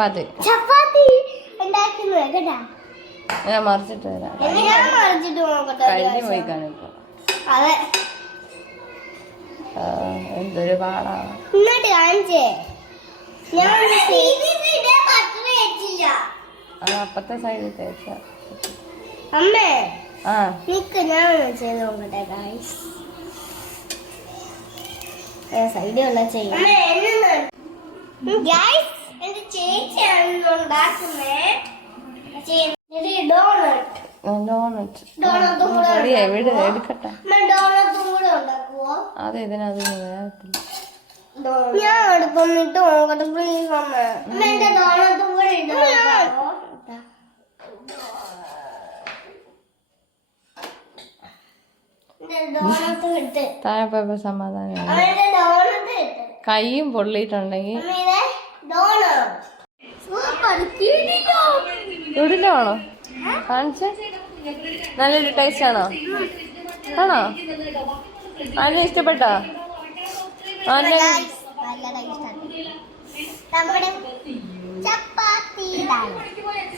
ചപ്പാത്തി. ചപ്പാത്തി ഉണ്ടാക്കുന്നത് കേട്ടാ. ഞാൻ മറിച്ചിട്ട് വരാം. കഴിഞ്ഞു പോയി. കാണിപ്പോ എന്തൊരു പാടാണ് ഇങ്ങോട്ട് കാണിച്ചേ. ഞാൻ അപ്പത്തെ സൈഡിൽ തേച്ച. അമ്മേ. ആ. നിക്ക് ഞാൻ ചെയ്ത് നോക്കട്ടെ ഗായ്സ് സൈഡിലുള്ള ചെയ്യാം ഗായ്സ് എന്റെ ചേച്ചിയാണ് ഉണ്ടാക്കുന്നേ ഡോണറ്റ് എവിടെ? എടുക്കട്ടെ. അത് വേഗത്തില്ല ഞാൻ നോക്കട്ടെ പ്ലീസ് ഡോണറ്റും കൂടെ താഴെ പോയപ്പോ സമാധാനം കൈയും പൊള്ളിയിട്ടുണ്ടെങ്കിൽ അമ്മേടെ ഡോണറ്റ് കാണിച്ച? നല്ലൊരു ടേസ്റ്റ് ആണോ? ആണോ? ആന ഇഷ്ടപ്പെട്ടോ?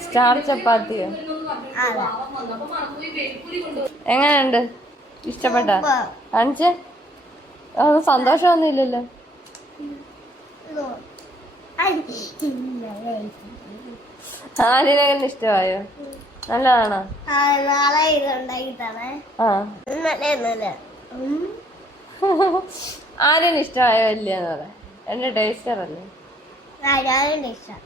സ്റ്റാർ ചപ്പാത്തിയോ? എങ്ങനെയുണ്ട്? ഇഷ്ടപ്പെട്ട? കാണിച്ചേ? അതൊന്നും ഇല്ലല്ലോ ഇഷ്ടമായോ? നല്ലതാണോ? നാളെ ഇത് ഉണ്ടാക്കിട്ടാണ് ആ. ഇന്നലെ ഇന്നലെ ആര്യന് ഇഷ്ടമായോ ഇല്ലെന്ന് പറയാം എന്റെ ടേസ്റ്റർ അല്ലേ ഇഷ്ടം?